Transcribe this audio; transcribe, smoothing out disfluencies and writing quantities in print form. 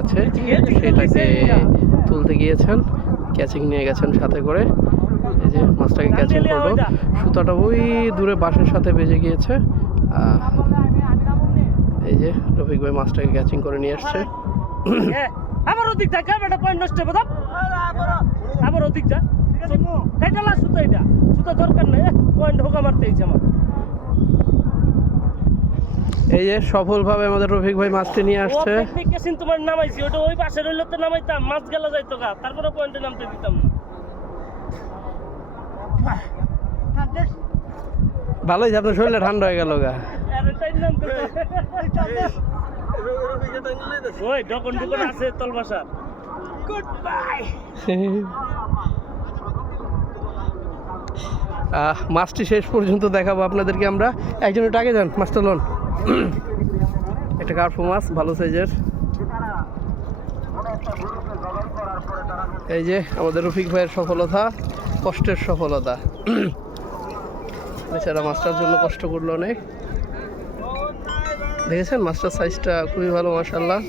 আছে সেটাকে তুলতে গিয়েছেন, ক্যাচিং নিয়ে গেছেন সাথে করে। এই যে মাছটাকে ক্যাচিং করলো, সুতাটা ওই দূরে বাঁশের সাথে বেজে গিয়েছে। এই যে রফিক ভাই মাছটাকে ক্যাচিং করে নিয়ে আসছে। আবার ওদিক যা ক্যামেরাটা পয়েন্ট নষ্ট হবে দাও, আবার ওদিক যা এটা লাস্ট সুতো, এটা সুতো দরকার নেই, পয়েন্ট হোকা মারতে হয়েছে আমার। এই যে সফলভাবে আমাদের রফিক ভাই মাছটি নিয়ে আসছে। টেকনিক তোমার নামাইছি, ওটা ওই পাশে রইলে তো নামাইতাম, মাছ গেল যাইতো গা, তারপরে পয়েন্টে নামতে দিতাম না। ভালোই আপনার শরীরটা ঠান্ডা হয়ে গেল গা। ওই ডকন ডকন আছে তলবাসার। Good bye. মাছটি শেষ পর্যন্ত দেখাবো আপনাদেরকে আমরা। একজন একটু আগে যান, মাছটা লোন। একটা কার্পু মাছ ভালো সাইজের। এই যে আমাদের রফিক ভাইয়ের সফলতা, কষ্টের সফলতা। বেচারা মাছটার জন্য কষ্ট করলো অনেক। দেখেছেন মাছটার সাইজটা খুবই ভালো, মাশাআল্লাহ।